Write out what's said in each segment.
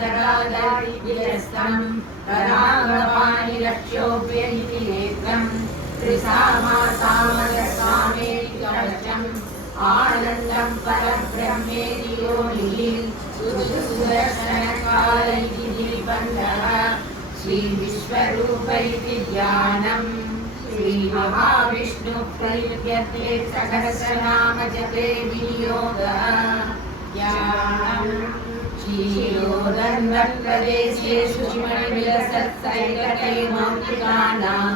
विजस्तं तदाङ्गपाणि रक्ष्योऽप्येति नेत्रं त्रिसामासामरसामेति कवचम् आनन्दं परब्रह्मेति योनिः सुदर्शनकाल इति निबन्धः श्रीविश्वरूप इति ध्यानम् श्रीमहाविष्णु प्रयुज्यते सहस्रनाम जपे विनियोगः शीलोदन्वत्प्रदेशेषु मणिविलसत्सैकतैर्मौक्तिकानां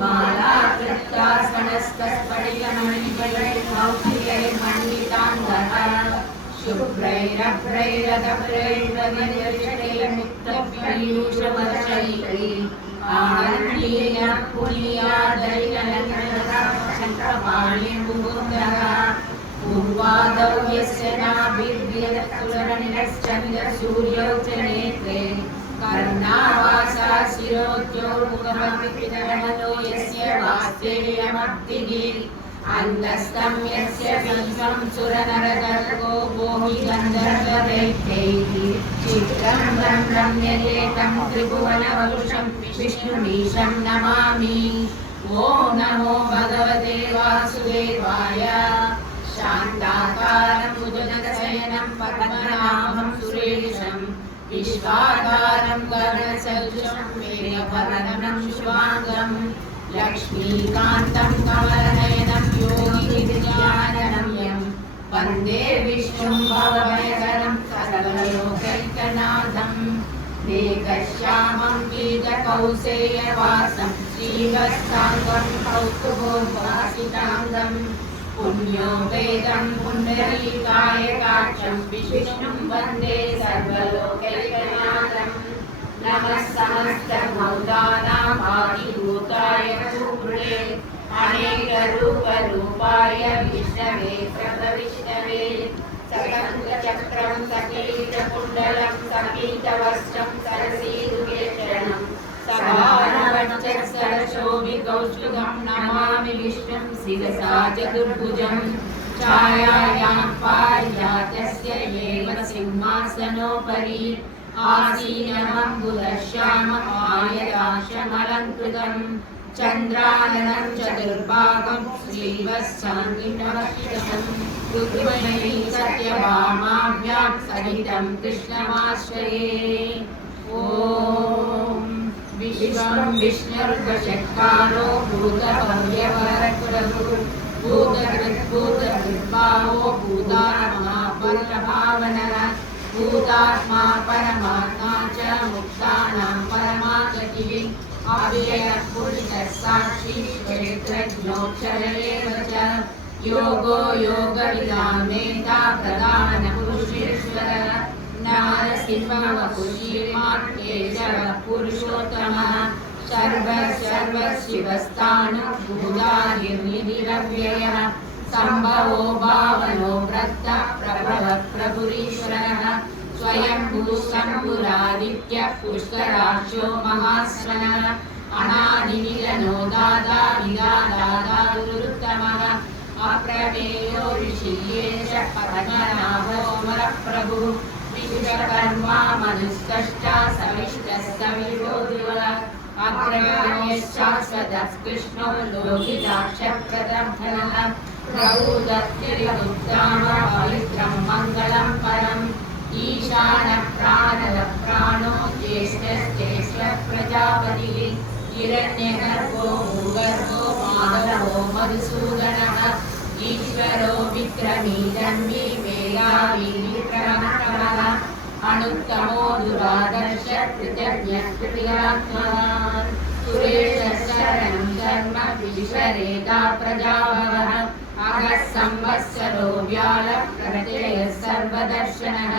मालाकृत्तास्फटिकमणिमौक्तिकैर्मण्डिताङ्गः शुभ्रैरभ्रैरतभ्रैर्वनिर्षितैर्मुक्तपीयूषवर्षैः आनन्दीय पुनीयादैरलङ्कृतशङ्खपाणिर्मुकुन्दः पूर्वादौ यस्य नाभिर्विरक्तुलनिश्चन्द्रसूर्यौ च नेत्रे कर्णावासा शिरोद्योर्मुखमपितरमनो यस्य वास्तेयमब्धिः अन्तस्तं यस्य विश्वं सुरनरदर्गो गोहि गन्धर्वदैत्यैः चित्रं रम्यलेकं त्रिभुवनवपुषं विष्णुमीशं नमामि। ॐ नमो भगवते वासुदेवाय। शान्ताकारं भुजगशयनं पद्मनाभं सुरेशं विश्वाकारं गगनसदृशं मेघवर्णं शुभाङ्गं लक्ष्मीकान्तं कमलनयनं योगिविद्यानगम्यं वन्दे विष्णुं भवभयहरं सर्वलोकैकनाथं मेघश्यामं पीतकौसेयवासं श्रीवत्साङ्गं कौस्तुभोद्भासिताङ्गं पुण्यो वेदं पुण्डरीकायकाक्षं विष्णुं वन्दे सर्वलोकैकनाथं नमः समस्तभूतानां आदिभूताय पूर्णे अनेकरूपरूपाय विष्णवे प्रभविष्णवे सकलचक्रं सकीतकुण्डलं सपीतवस्त्रं सरसीरुकेशरणं सभारवक्षस्थलशोभिकौस्तुभं नमामि विष्णुं शिरसा चतुर्भुजं छायायां पारिजातस्य एव सिंहासनोपरि आसीनमम्बुदश्याममायदाक्षमलङ्कृतं चन्द्राननं चतुर्भागं श्रीवत्साङ्गितवक्षसं ऋतुमयी सत्यभामाभ्यां सहितं कृष्णमाश्रये। ॐ विश्वं विष्णुर्दशत्कारो भूतभव्यवरप्रभुः भूतकृद्भूतकृद्भावो भूतात्मा परभावनः भूतात्मा परमात्मा च मुक्तानां परमागतिः अव्ययः पुरुषः साक्षी क्षेत्रज्ञोऽक्षर एव च योगो योगविदां नेता प्रधानपुरुषेश्वरः नारसिंहवपुषीमान् पुरुषोत्तमः सर्वशिवस्थाणुभूतानिर्निधिरव्ययः सम्भवो भावनो व्रतः प्रभवः प्रभुरीश्वरः स्वयंभू शम्भुरादित्यः पुष्कराक्षो महाश्वनः अनादिनिधनो दाता विदाता गुरुत्तमः अप्रमेयो ऋषियेश पद्मनाभो वरप्रभुः विश्वकर्मा मनुष्यश्च सविष्टः सवितो ध्रुवः अग्रगण्यश्चासदः कृष्णो लोकिताक्षप्रदर्शनः प्रभुदत्तिरिमुक्ताम पवित्रं मङ्गलं परम् ईशानः प्राणः प्राणो ज्येष्ठश्चेष्ठः प्रजापतिः हिरण्यगर्भो भूगर्भो माधवो मधुसूदनः ईश्वरो विक्रमी जन्मी मेधावी विक्रमः अनुत्तमो दुरादर्श कृतज्ञः कृतिरात्मवान् सुरेशः शरणं धर्म विश्वरेता प्रजाभवः अगः संवत्सरो व्यालः प्रत्ययः सर्वदर्शनः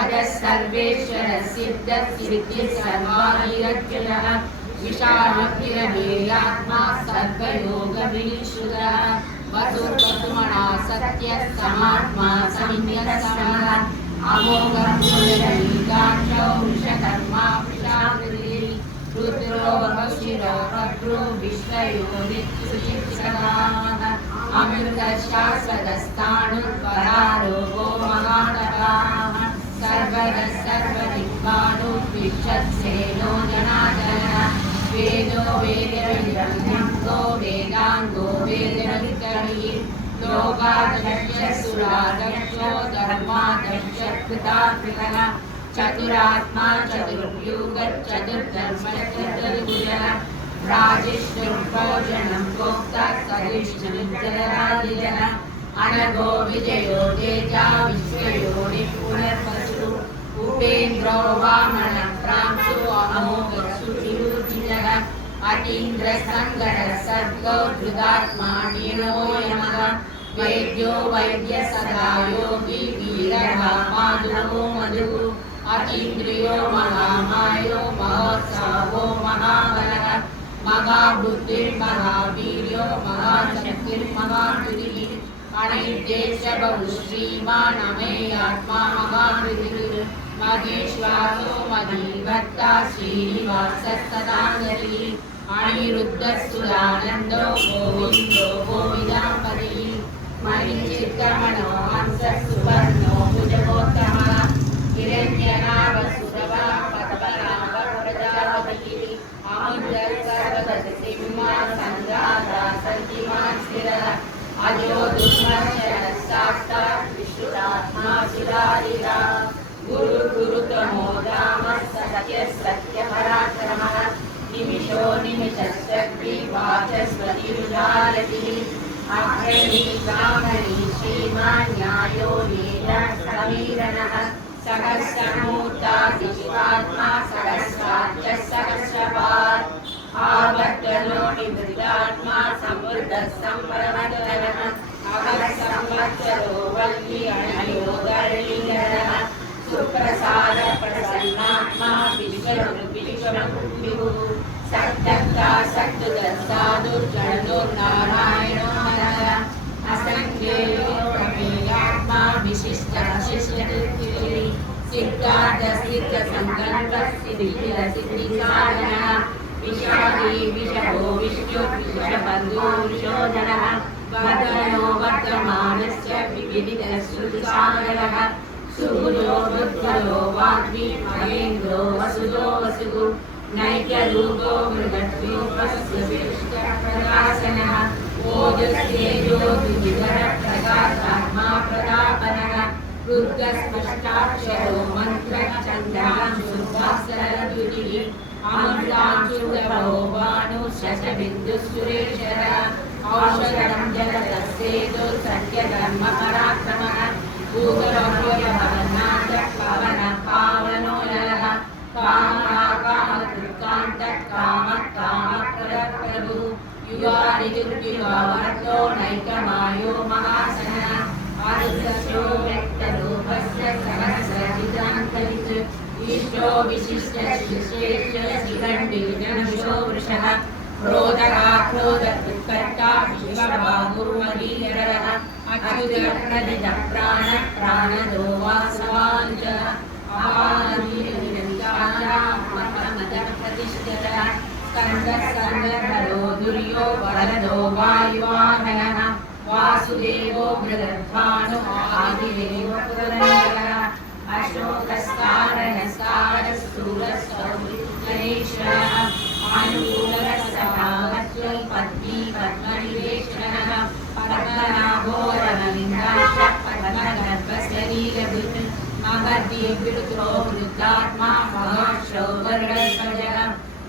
अगः सर्वेश्वरः सिद्धः सिद्धिः सर्वाधिरच्युतः विशालकिरणेयात्मा सर्वयोगविनिश्रुतः वसुर्वसुमना सत्यः समात्मा संन्यस्तः अमोघं पुनरीकाक्षौ वृषकर्मा वृषाकृतिः रुद्रो वपुषिरो भद्रो विश्वयो वित्सुचित्सदाः अमृतः शाश्वतस्थाणुः परारोगो महातपाः सर्वगः सर्वदिक् भानुर्विच्छत्सेनो जनार्दनः वेदो वेदविदन्तो वेदाङ्गो वेदविद्कविः लोकादस्य सुरादक्षो धर्मादक्ष कृताकृतः चतुरात्मा चतुर्व्यूहश्चतुर्धर्मश्चतुर्भुजः राजिष्ठुर्भोजनं भोक्ता सरिष्ठुर्जलराजिजः अनघो विजयो तेजा विश्वयोनिः पुनर्वसु उपेन्द्रो वामनः प्रांशु अमोघसुचिरुचिरः अतीन्द्रसङ्गरः सर्गो धृतात्मा नीलो यमः वेद्यो वैद्य सदा योगी वीरः माधुरो मधुः अतीन्द्रियो महामायो महोत्साहो महाबलः महाबुद्धिर्महावीर्यो महाशक्तिर्महाबुद्धिः अनिर्देश बहुश्रीमान् अमेयात्मा महाबुद्धिः महेश्वासो मधीभक्ता श्रीनिवासः सदाङ्गलिः अनिरुद्धस्तुरानन्दो गोविन्दो गोविदाम्बरिः मणिचित्रमणो हंसः सुवर्णो भुजगोत्तमः हिरण्यनाभसुरवा पद्मनाभः प्रजापतिः अमुद्रसर्वदसिंहा सङ्गाता सञ्जीवान् स्थिरः अजो दुर्मर्शनः साक्षात् विश्रुतात्मा सुरारिः गुरु गुरुतमो रामः सत्यः सत्यपराक्रमः निमिषो निमिषशक्ति वाचस्पतिरुदारतिः अग्रणी ब्राह्मणी श्रीमान् न्यायो वीरः समीरणः सहस्रमूर्ता विश्वात्मा सहस्राख्यः सहस्रपात् आवर्तनो निवृत्तात्मा समृद्धः सम्प्रवर्तनः अहः संवत्सरो वल्ली अणयो धरणीधरः सुप्रसाद प्रसन्नात्मा विश्वविश्वविभुः सद्दत्ता सद्दुर्गन्धादुर्गणदुर्नारायणो नरः असङ्ख्येयो प्रमेयात्मा विशिष्टशिष्यतिर्थिः सिद्धार्थसिद्धसङ्कल्पसिद्धिसाधनः विषादी विषभो विष्णुर्विषबन्धो विशोधनः वर्धनो वर्धमानस्य विविधश्रुतिसागरः सुभुजो बुद्धयो वाग्मी महेन्द्रो वसुजो वसुः नैक्यरूपो मृगद्रूपस्य विष्टप्रकाशनः ओजस्तेजो द्विविधः प्रकाशात्मा प्रतापनः रुद्रस्पष्टाक्षरो मन्त्रश्चन्द्रांशुभास्करद्युतिः अमृतांशुधरो भानुशशबिन्दुसुरेशरः औषधं जगतस्येतो सत्यधर्मपराक्रमः भूगरोऽयभवनाथ पवन पावनो नरः कामकृत्कान्तः कामः कामप्रदप्रभुः युवादिदुर्युवावर्तो नैकमायो महासनः आरुद्रशो व्यक्तरूपस्य सहस्रजितान्तरित् ईशो विशिष्टशिष्येश्च शिखण्डिजनशो वृषः क्रोधः क्रोधकृत्कर्ता शिवबाहुर्महीधरः अच्युतप्रदितः प्राणः प्राणदो वासवाञ्चः आदिनिरन्तामतः प्रतिष्ठितः स्कन्दः स्कन्दधरो दुर्यो वरदो वायुवाहनः वासुदेवो बृहद्भानु आदिदेव पुरन्दरः अशोकस्तारणस्तारस्तूलस्तौरिगणेश्वरः अनुकूलः सभावत्वल्पद्मी पद्मनिवेशनः पद्मनाभोरविन्दाक्ष पद्मगर्भशरीरभृत् महद्दीर्घो वृद्धात्मा महर्षो वर्णध्वजः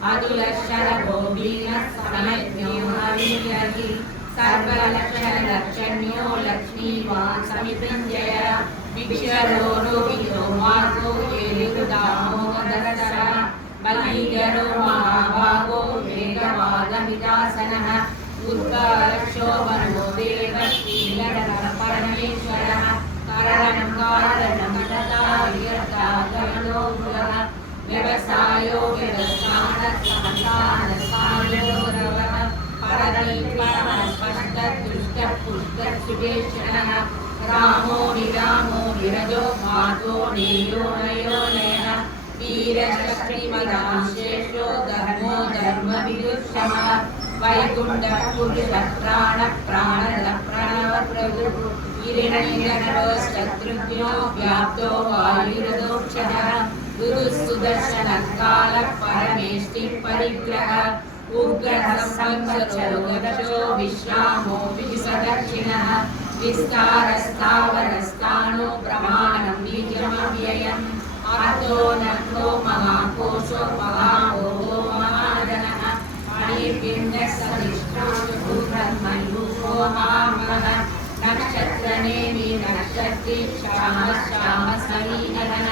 अतुलशरभो वीरः समज्ञो हवीरहि सर्वलक्षणलक्षण्यो लक्ष्मीवान् समितिञ्जयः विक्षरो रोगितो मार्गो येलिकृतामोदरसरः बलीधरो महाभागो वेगवादमिदासनः उर्गारक्षो वनो देवश्रीलरः परमेश्वरः कारणं कारणं तथा वियर्तागमनो भुवः व्यवसायो व्यवसानः संसानसानयोरवः परदीपमस्पष्टदृष्टपुष्टसुरेशनः रामो निरामो विरजो मातो नेयो नयो नयः वीरशक्तिमदां श्रेष्ठो धर्मो धर्मविदुषमः वैकुण्ठः पुरुषः प्राणः प्राणदः प्रणवप्रभुः हिरण्यगर्भो शत्रुघ्नो व्याप्तो वायुरदोक्षः गुरुसुदर्शनकाल परमेष्टि परिग्रह उग्रः संवत्सरो गतो विश्रामो विसदक्षिणः विस्तारस्थावरस्थानो प्रमाणं बीजमव्ययम् अतो नखो महाकोशो महाभोगो महाधनः अणिपिण्डः सदिष्टो ब्रह्मरूपो महामहः नक्षत्रनेमि नक्षत्री श्याम समीहनः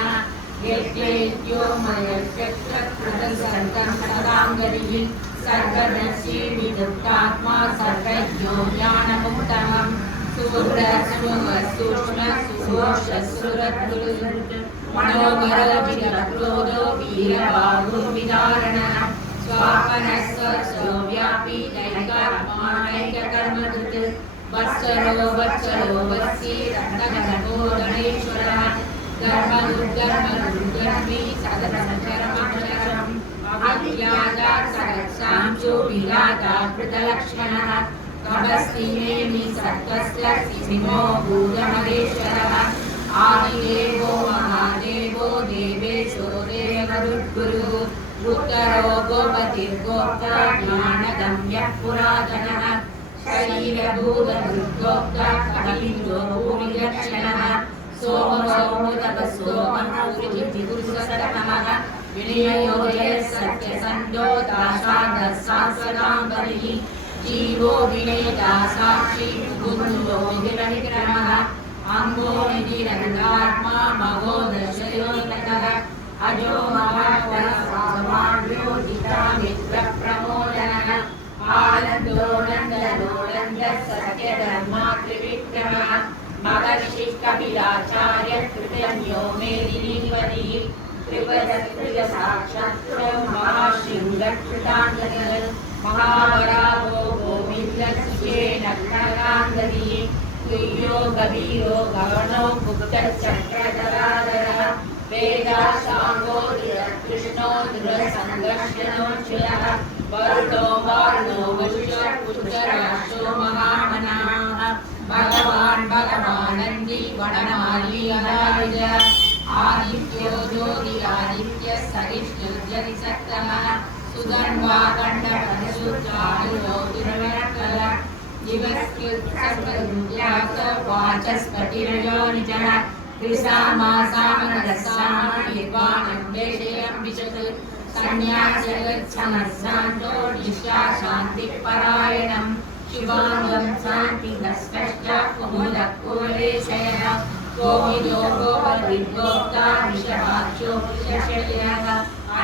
यज्ञो मयक्षत्रकृतसर्गं सदाङ्गरिः सर्वदर्शी विदुक्तात्मा सर्वज्ञो ज्ञानमुत्तमम् मनोहरविरक्रोधो वीरबाहुर्विदारणः स्वापनः व्यापी नैकात्मानैककर्मकृत् वत्सरो वत्सी रत्नगणो गणेश्वरः धर्मदुर्गर्मी सदसचरमक्षरम् अभिलाषा सहस्रांशो विलाता कृतलक्षणः कवस्तिमेमि सत्त्वस्य सिंहो भूतमहेश्वरः आदिदेवो महादेवो देवेशो देवरुद्गुरुः उत्तरो गोपतिर्गोप्ता ज्ञानगम्यः पुरातनः शरीरभूतभृद्गोप्ता कवीन्द्रो भूमिलक्षणः सोमसौमुदकसोमपुरुषस्तमः विनयो सत्यसन्धो दाशादशास्वदाम्बरिः जीवो विनयदा साक्षी गुरुलो विग्रहः अम्बो निधिरन्दात्मा महो दशयोतकः अजो महात्मो जिता मित्रप्रमोदनः आनन्दो नन्दनोनन्दः सत्यधर्मा त्रिविक्रमः महर्षिः कपिलाचार्य कृतज्ञो मेदिनीपतिः त्रिपदसाक्षात्रो महाशृङ्गकृताङ्गः महावराहो गोविन्दस्येनग्नगान्धरिः तुल्यो कबीरो गवनो गुप्तचक्रधराधरः वेदाशाङ्गो कृष्णो दृढसङ्घर्षणोच्युतः वरुणो वारुणो वशुषपुत्रराष्ट्रो महामनाः भगवानन्दी वनमाली अनार्यः आदित्यो ज्योतिरादित्यः सहिष्णुर्जनिसत्तमः सुगन्वा कण्डकशुद्धायुर्विरकल जीवस्कृत्सर्वरुद्यास वाचस्पतिरयोनिजः त्रिसामासामनरसामनिर्वाणं वेशयं विशत् सन्न्यासगच्छमस्सान्तो निष्ठा शान्तिपरायणं शिवाङ्गं शान्तिदस्पष्ट कुमुदकुलेशयः गोविदो गोपतिर्गोप्ता विषवाक्षो विषशयः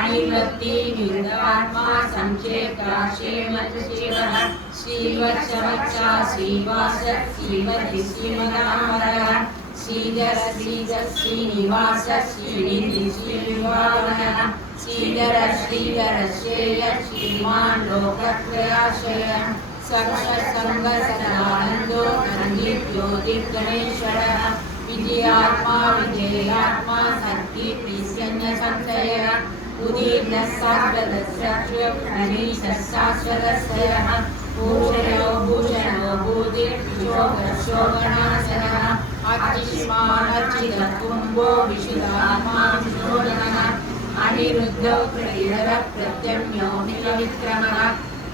अनिवृत्ति विरुद्धात्मा संचेताशेमशिवः श्रीवत्सवत्सा श्रीवास श्रीवति श्रीमदाम्बरः श्रीधर श्रीनिवास श्रीनिधि श्रीनिवासः श्रीधर श्रेय श्रीमान् लोकत्रयाश्रयः सर्वसंगसदानन्दो नन्दिज्योतिर्गणेश्वरः विजयात्मा विजयात्मा सत्कीर्तिसंशयः उदीर्णः शाश्वतः भूषणो भूतिर्शोभनाशनः अर्चिष्मानर्चितकुम्भो विशुद्धात्मा विशोधनः अनिरुद्धौ प्रतिधरः प्रत्यम्यो निरविक्रमः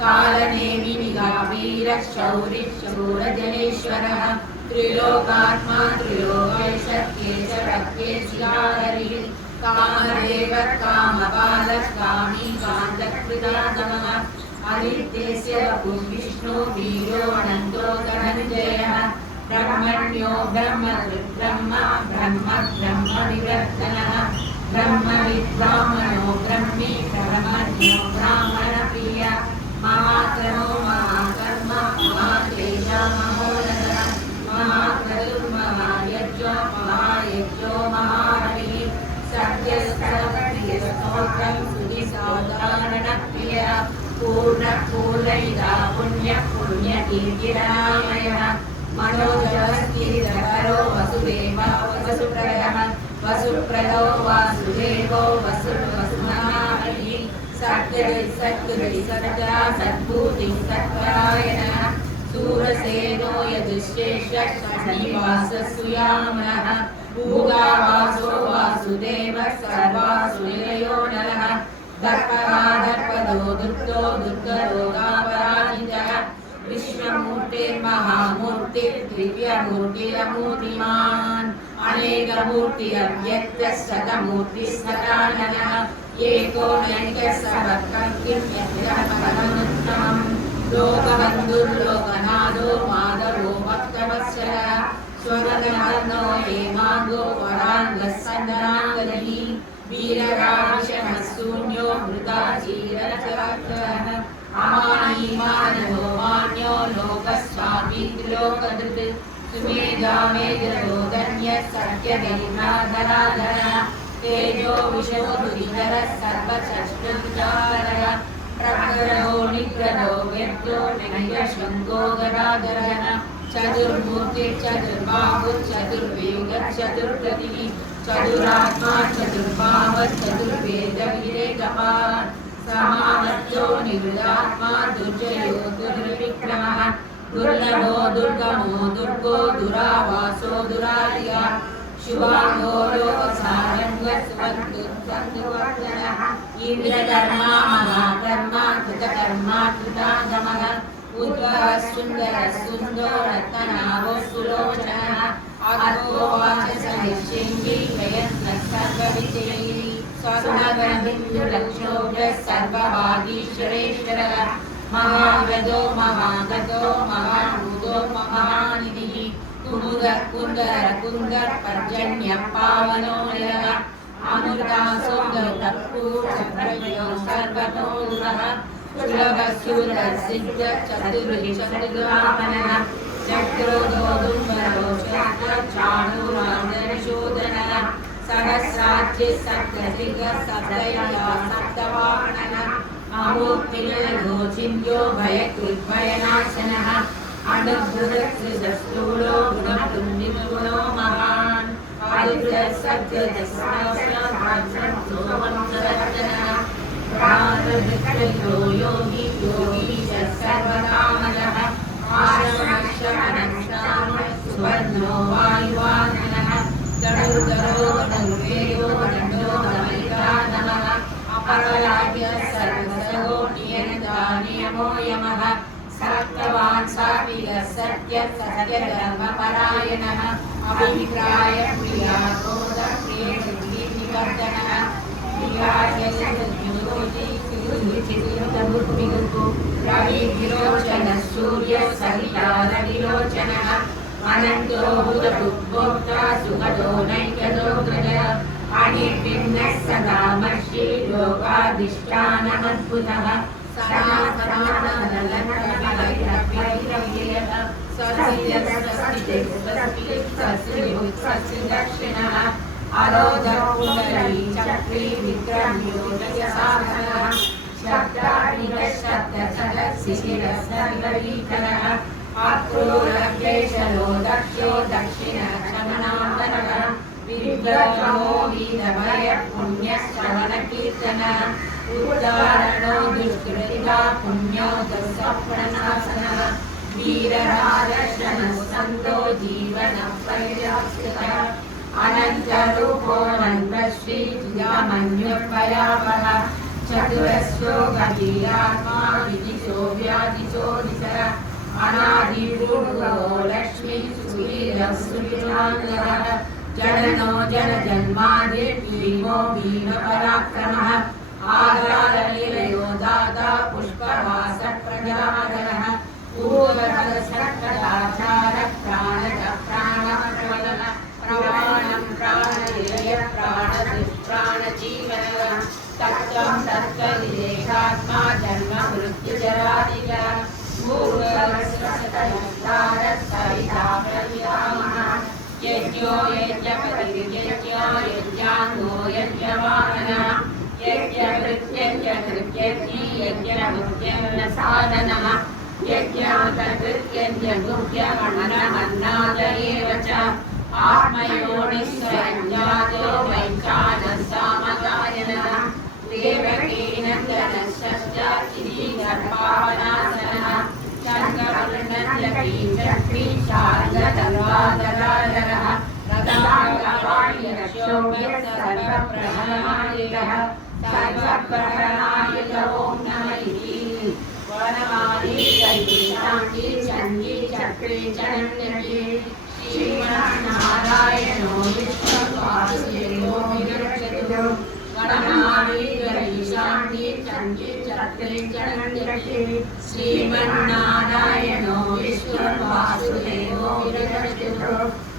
कालनेमि निगावीरः शौरिः शूरजनेश्वरः त्रिलोकात्मा त्रिलोकैषत्केशरकेशिलाहरिः कामदेव कामबालः कामी कान्तकृतागमः आदित्यस्य विष्णु वीरो अनन्तो धनञ्जयः ब्रह्मण्यो ब्रह्मकृद्ब्रह्म ब्रह्मविवर्धनः ब्रह्मविद्ब्राह्मणो ब्रह्मी ब्रह्मण्यो ब्राह्मणप्रियः महाक्रमो महाकर्म महातेजा महोदरः महाक्रतुर्महायज्ञो महायज्ञो महाहरिः सत्यस्तोत्रं सुधिसाधारणप्रियः पूर्णपूर्णैदा पुण्यकीर्तिरामयः मनोजस्थिरकरो वसुदेव वसुप्रदः वसुप्रदो वासुदेवो वसुमहाहरिः सद्गति सत्या सद्भूतिः सत्परायणः सूरसेनो यजुश्रेष्ठः श्रीनिवासः सुयामनः भूतावासो वासुदेवः सर्वासुनिलयो नरः दर्पहा दर्पदो दुर्गो दुर्गरोगापराजितः विश्वमूर्तिर्महामूर्तिर्दिव्यमूर्तिरमूर्तिमान् अनेकमूर्तिरव्यक्तः शतमूर्तिः सदाननः एको नैकः सर्वकर्तृं यज्ञः परमोत्तमम् लोकबन्धुर्लोकनाथो माधवो भक्तवत्सलः स्वगतवर्णो हेमाङ्गो वराङ्गः सन्दनाङ्गनिः वीरराजशनः शून्यो मृता चीरचराचरः अमानी मानवो मान्यो लोकस्वामी त्रिलोकधृत् सुमेधा मेघो धन्यः सत्यधर्माधराधरः तेजो विशोधुरिधरः सर्वचष्टुचारः प्रकरणो निग्रहो व्यक्तो नैयशङ्को गदाधरः चतुर्बाहुश्चतुर्वेगश्चतुर्गतिः चतुरात्मा चतुर्बाहश्चतुर्वेदविवेकवान् समानर्जो निवृदात्मा दुर्जयो दुर्विक्रमः दुर्लभो दुर्गमो दुर्गो दुरावासो दुरार्यः शुभांगो लोकसारङ्गः सुवर्धनः इन्द्रधर्मा महाधर्मा कृतकर्मा कृतागमः उद्भवः सुन्दरः सुन्दो रत्नाभो सुलोचनः अद्भुतो वाचसनिश्चिङ्गी प्रयत्नः सर्वविजयी स्वनगरबिन्दुलक्षोभ्यः सर्वभागीश्वरेश्वरः महाव्रतो महागतो महाभूतो महानिधिः कुमुदः कुन्दरः कुन्दः पर्जन्यः पावनो निरः अमृता सुन्दरतत्पूर्णप्रभयो सर्वतोमुखः सुलभः शूरः सिद्धः चतुर्विंशतिग्रामणः चक्रोधो दुर्बलो चाणूरान्दनिशोधनः सहस्राज्य सप्तदिगः सप्तया सप्तवाहनः अमूर्तिर्गो चिन्यो भयकृद्भयनाशनः अनुभृतस्थूलो गुणपुण्यगुणो महान् आदित्यः सत्यदस्नाशनः प्राणविक्रयो योगी योगी च सर्वकामनः आश्रमक्षमनक्षाम सुवर्णो वायुवाहनः गणुर्धरो गणुर्वेदो दण्डो नमैका नमः अपराज्य सर्वसगो नियन्ता नियमो यमः सत्यवान् सात्विकः सत्यः सत्यधर्मपरायणः अभिप्राय प्रिया क्रोधः प्रियनिवर्धनः प्रियाय रवि विरोचनः सूर्यः सहिता रविलोचनः अनन्तो भूतभुक्भोक्ता सुखदो नैकदो गृहः अनिर्विघ्नः सदा मर्षि लोकाधिष्ठानमद्भुतः दक्षिणः अरोधः पुण्डरी चक्री विक्रम्योदयसाधनः शब्दाभिरशब्दसहस्रशिशिरः सर्ववीकरः अक्रूरक्लेशलो दक्षो दक्षिणः शमनान्तरः विद्वत्तमो वीरभयः पुण्यश्रवणकीर्तनः उद्धारणो दुष्कृतिका पुण्यो दुःस्वप्ननाशनः वीरराजशनः सन्तो जीवनः पर्याप्तः अनन्तरूपोऽनन्तश्रीयामन्युपयापः चतुरस्यो गभीरात्मा विदिशो व्यादिशो निसरः अनादिपूर्वो लक्ष्मी सुवीरः सुविराङ्गः जननो जनजन्मादिर्भीमो भीमपराक्रमः आधारनिलयो दाता पुष्पवासः प्रजाधरः ऊर्ध्वधरसत्कदाचारः प्राणः प्राणप्रवदः प्रमाणं प्राणनिलयः प्राणजीवनः तत्त्वं तत्त्वविदेहात्मा जन्म मृत्युजरादिकः पूर्ववस्त्रसतयस्तारः सविता प्रविधामः यज्ञो यज्ञपतिर्यज्ञो यज्ञाङ्गो यज्ञवाहनः यज्ञभृत्यज्ञकृत्यज्ञी यज्ञभृत्यन्नसाधनः यज्ञातकृत्यज्ञभुत्यमन्नमन्नाद एव च आत्मयोनिस्वरञ्जातो वैकानसामगायनः देवकीनन्दनश्चाचिरीगर्भावनासनः शङ्कवर्णन्यपी चक्री शार्गदर्वादराधरः रदागवा शोभ्यः सर्वप्रहरणायुधः सर्वप्रहरणायुध ॐ नमः इति वनमाली कैलाशी चण्डी चक्रे चण्डके श्रीमन्नारायणो विष्णुवासुदेवो विरक्षतु वनमाली कैलाशी चण्डी चक्रे चण्डके श्रीमन्नारायणो विष्णुवासुदेवो विरक्षतु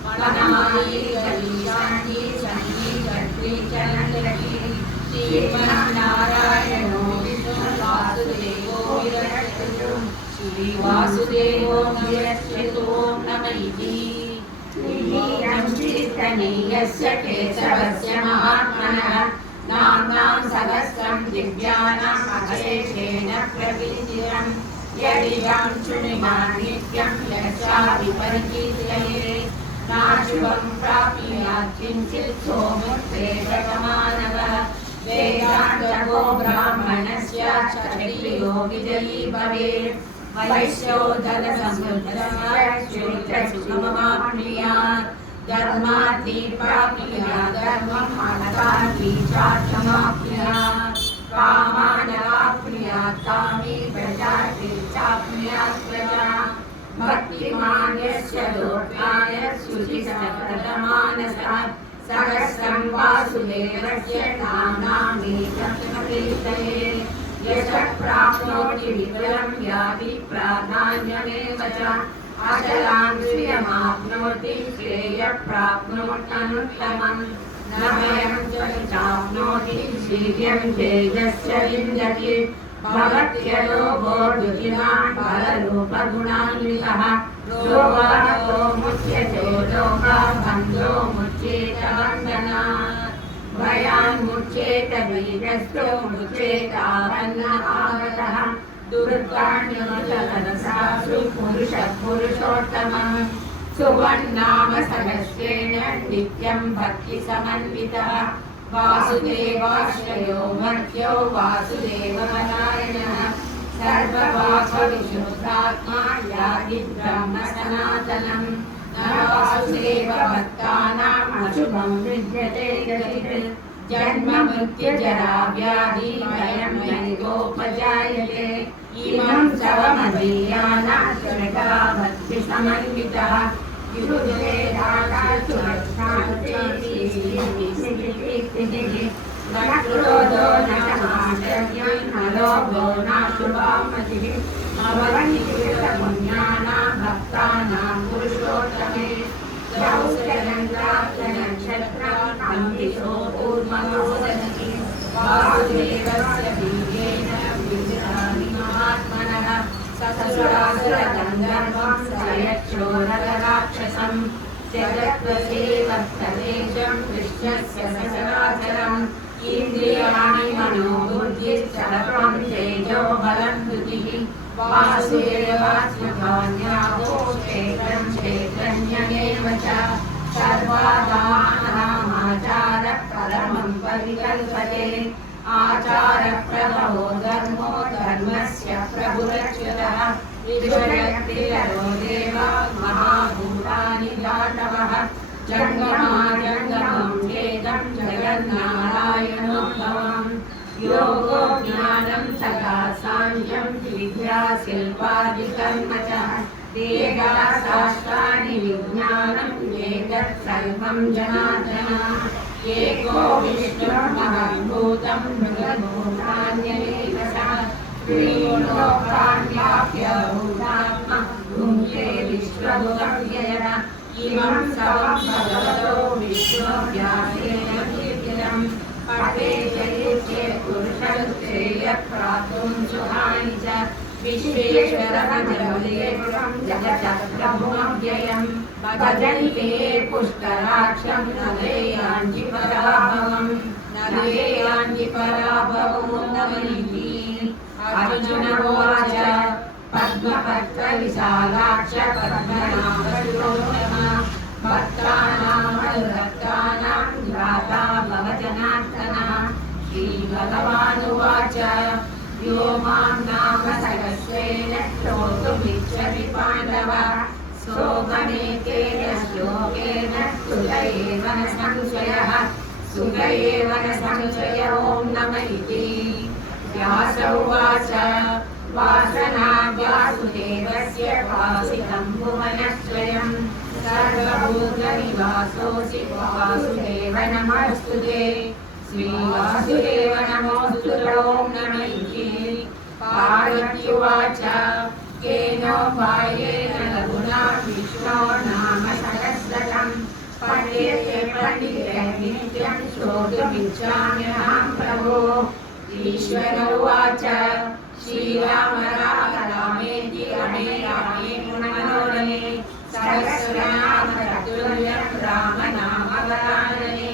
वनमाली कैलाशी चण्डी चक्रे चण्डके श्रीमन्नारायणो विष्णुवासुदेवो विरक्षतु श्रीवासुदेवो विरक्षतु नमः इति कीर्तनीयस्य केशवस्य महात्मनः नाम्नां सहस्रं दिव्यानाम् अशेषेण प्रकीर्तितं यदिदं शृणुयात् नित्यं यस्याभिपरिकीर्तये नाशुभं प्राप्नुयात् किञ्चित् सोमुत्तेजमानवः वेदान्तको ब्राह्मणस्य क्षत्रियो विजयी भवेत् वैश्यो धनसमृद्धस्य शूद्रसुखमवाप्नुयात् धर्मार्थी प्राप्नुयात् धर्मम् अर्थार्थी चार्थमाप्नुयात् कामानवाप्नुयात् कामी प्रजार्थी चाप्नुयात् प्रजा भक्तिमान् यस्य लोकाय शुचिसततमानसः सहस्रं वासुदेवस्य नाम्नामेकं कीर्तये यशः प्राप्नोति विपुलं याति प्राधान्यमेव च अचलां श्रियमाप्नोति श्रेयः प्राप्नोत्यनुत्तमम् न भयं च चाप्नोति शीघ्रं तेजस्य विन्दति भवत्यलोभो दुःखिनां फलरूपगुणान्वितः लोभातो मुच्यते लोकाबन्धो मुच्येत बन्धनात् भयान्मुच्येत वीरस्तो मुच्येत आपन्नः दुर्गाण्यमलरसासु पुरुषः पुरुषोत्तमः सुवन्नाम सहस्रेण नित्यं भक्तिसमन्वितः वासुदेवाश्रयो मर्त्यो वासुदेवपरायणः सर्ववासविशुद्धात्मा याति ब्रह्म सनातनम् न वासुदेवभक्तानाम् अशुभं विद्यते कचित् जन्म मृत्युजरा व्याधि भयं नैकोपजायते इमं सवमदीयानां सुरगा भक्तिसमन्वितः युधे क्रोधो न समाचर्यं न लोभो न शुभामतिः अवनीकृतपुण्यानां भक्तानां पुरुषोत्तमे नक्षत्रम् अम्बिको ऊर्ध्वमोदति वासुदेवस्य वीर्येण विजयामि महात्मनः ससुरासुरगन्धर्वं सयक्षोरगराक्षसं जगत्वसेवस्तदेशं कृष्णस्य सचराचरम् इन्द्रियाणि मनोबुद्धिश्चरं तेजो बलं धृतिः वासुदेवात्मकान्यागो क्षेत्रं क्षेत्रज्ञमेव च सर्वादानामाचारः परमं परिकल्पते आचारप्रभवो धर्मो धर्मस्य प्रभुरच्युतः ईश्वरक्रियरो देवा महाभूतानि दातवः जङ्गमाजङ्गमं वेदं जगन्नारायणोद्भवम् योगो ज्ञानं तथा साङ्ख्यं विद्या शिल्पादिकर्म च तेगा शास्त्राणि विज्ञानं एतत् सर्वं जनार्दनः एको विष्णुर्महद्भूतं मृगभूतान्यनेक च त्रीलोकान् व्याप्य भूतात्मा भुङ्क्ते विश्वभुवव्ययः इमं सर्वं भगवतो विष्णुव्यासेन कीर्तितम् पठे चरित्रे पुरुषश्रेयः प्राप्तुं सुहानि च विश्वेश्वरमजलेकं जगत्प्रभुमव्ययं भजन्ते पुष्कराक्षं नदेयान्ति पराभवम् नदेयान्ति पराभवो नमन्ति अर्जुन उवाच पद्मपत्रविशालाक्ष पद्मनाभशोत्तम भक्तानां भ्राता भवजनार्दना श्रीभगवानुवाच यो मां नाम सहस्रेण स्तोतुमिच्छति पाण्डव सोममेकेन श्लोकेन स्तुत एव न संशयः सुत एव न संशय ॐ नम इति। व्यास उवाच वासना वासुदेवस्य वासितं भुवनस्वयं सर्वभूतनिवासोऽसि वासुदेव नमोऽस्तुते। श्रीवासुदेव नमोऽस्तु ॐ नम इति। पार्वत्युवाच केनोपायेन लघुना विष्णो नाम सहस्रकं पठ्यते पठिते नित्यं श्रोतुमिच्छाम्यहं प्रभो। ईश्वर उवाच श्रीराम राम रामेति रमे रामे मनोरमे सहस्रनाम तत्तुल्यं राम नाम वरानने।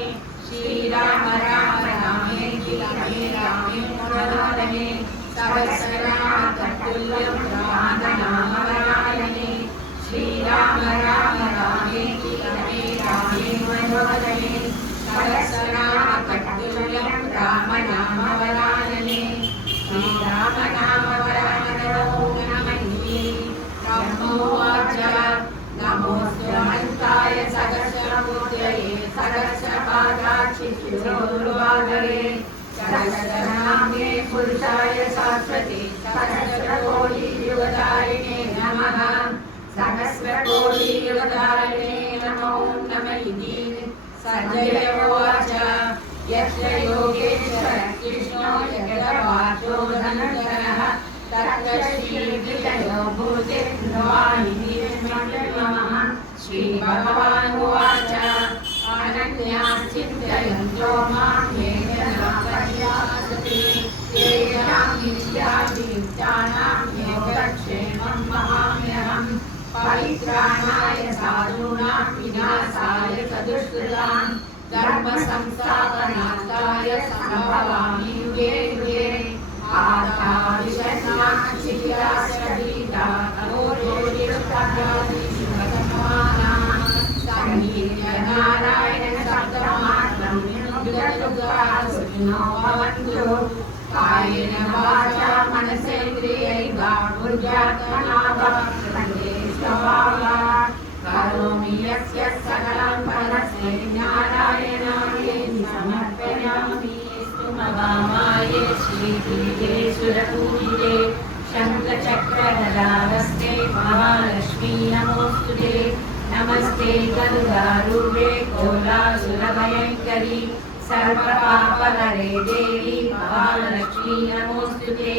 श्रीराम राम रामेति रमे रामे मनोरमे सहस्रनाम तत्तुल्यं राम नाम वरानने। श्रीराम राम रामेति रमे रामे मनोरमे सहस्रनाम तत्तुल्यं राम नाम वरानने। श्रीराम नाम वरानने ॐ नम इति। ब्रह्मोवाच नमोऽस्तु अनन्ताय सहस्रमूर्तये सहस्रपादाक्षिशिरोरुबाधवे सहस्रनाम्ने पुरुषाय शाश्वते सहस्रकोटियुगधारिणे नमः। सहस्रकोटियुगधारिणे नमो नम इति। संजय उवाच यस्य योगेश्वर कृष्णो जगद्वाचो धनुर्धरः तत्र श्रीविजयो भूतिर्भवानिधि नमः। श्रीभगवान् उवाच अनन्याश्चिन्तयन्तो मां ये जनाः पर्यासते तेषां नित्याभियुक्तानां योगक्षेमं वहाम्यहम्। परित्राणाय साधूनां विनाशाय दुष्कृतां धर्मसंस्थापनार्थाय सम्भवामि युगे युगे। नारायण शब्दमात्रं कायेन वाचा मनसेन्द्रियैर्वा बुद्ध्यात्मना वा करोमि यस्य सकलं परस्मै नारायणाय समर्पयामि। महामाये श्रीपीठे सुरपूजिते शङ्खचक्रगदाहस्ते महालक्ष्मी नमोऽस्तुते। नमस्ते गरुडारूढे कोलासुरभयङ्करी सर्वपापहरे देवी महालक्ष्मी नमोऽस्तुते।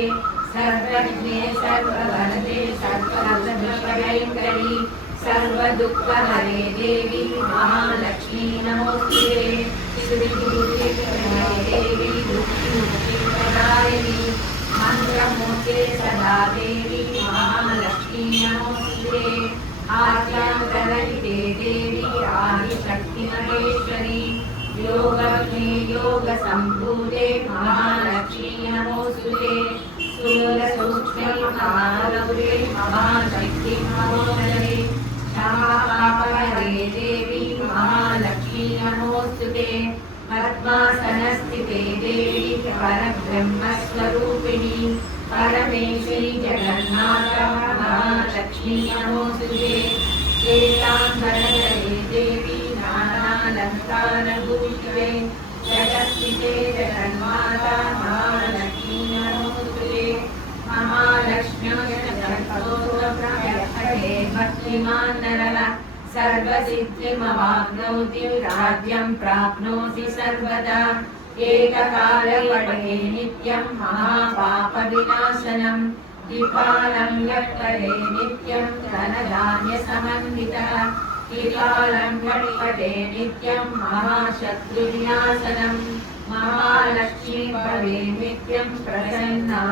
सर्वज्ञे सर्ववरदे सर्वभयङ्करी सर्वदुःखहरे देवी महालक्ष्मी नमोऽस्तुते। श्रीगुरुते देवी दुःखिमुक्तिप्रदायिनी मन्त्रमूर्ते सदा देवी महालक्ष्मी नमोऽस्तुते। आद्यान्तरहिते देवी आदिशक्तिमहेश्वरी योगज्ञे योगसम्भूते महालक्ष्मी नमोऽस्तुते। स्थूलसूक्ष्मे महागौरे महाशक्ति नमोस्तुते। क्षमापापहरे देवी महालक्ष्मी नमोस्तुते। पद्मासनस्थिते देवी परब्रह्मस्वरूपिणी परमेश्वरी जगन्माता महालक्ष्मी नमोस्तुते। श्वेताम्बरधरे देवी नानालङ्कारभूषिते जगत्स्थिते जगन्माता महालक्ष्मी नमोस्तुते। महालक्ष्म्यो जगत्सर्वोपरि भक्तिमान् नरः सर्वसिद्धिमवाप्नोति राज्यं प्राप्नोति सर्वदा। एककाले पठे नित्यं महापापविनाशनं द्विकालं यत्पठे नित्यं धनधान्यसमन्वितः। त्रिकालं पठे नित्यं महाशत्रुविनाशनं महालक्ष्मी भवे नित्यं प्रसन्ना